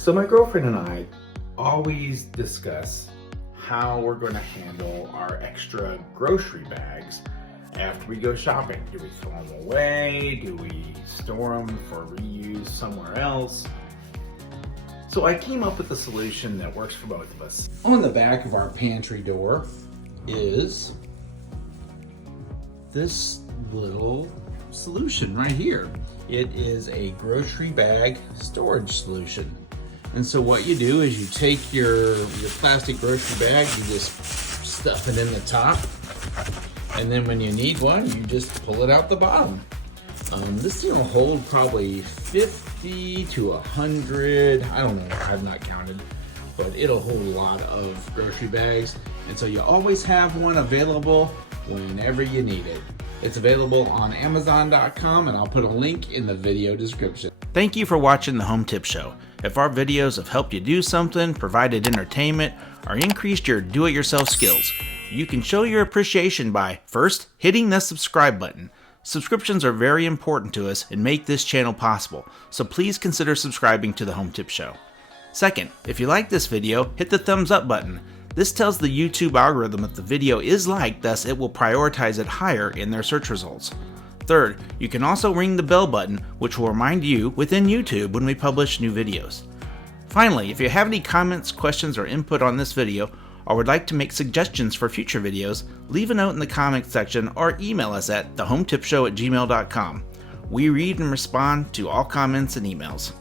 So my girlfriend and I always discuss how we're going to handle our extra grocery bags after we go shopping. Do we throw them away? Do we store them for reuse somewhere else? So I came up with a solution that works for both of us. On the back of our pantry door is this little solution right here. It is a grocery bag storage solution. And so what you do is you take your plastic grocery bag, you just stuff it in the top, and then when you need one, you just pull it out the bottom. This thing will hold probably 50 to 100, I don't know, I've not counted, but it'll hold a lot of grocery bags. And so you always have one available whenever you need it. It's available on Amazon.com, and I'll put a link in the video description. Thank you for watching the Home Tip Show. If our videos have helped you do something, provided entertainment, or increased your do-it-yourself skills, you can show your appreciation by, first, hitting the subscribe button. Subscriptions are very important to us and make this channel possible, so please consider subscribing to the Home Tip Show. Second, if you like this video, hit the thumbs up button. This tells the YouTube algorithm that the video is liked, thus it will prioritize it higher in their search results. Third, you can also ring the bell button, which will remind you within YouTube when we publish new videos. Finally, if you have any comments, questions, or input on this video, or would like to make suggestions for future videos, leave a note in the comments section or email us at thehometipshow@gmail.com. We read and respond to all comments and emails.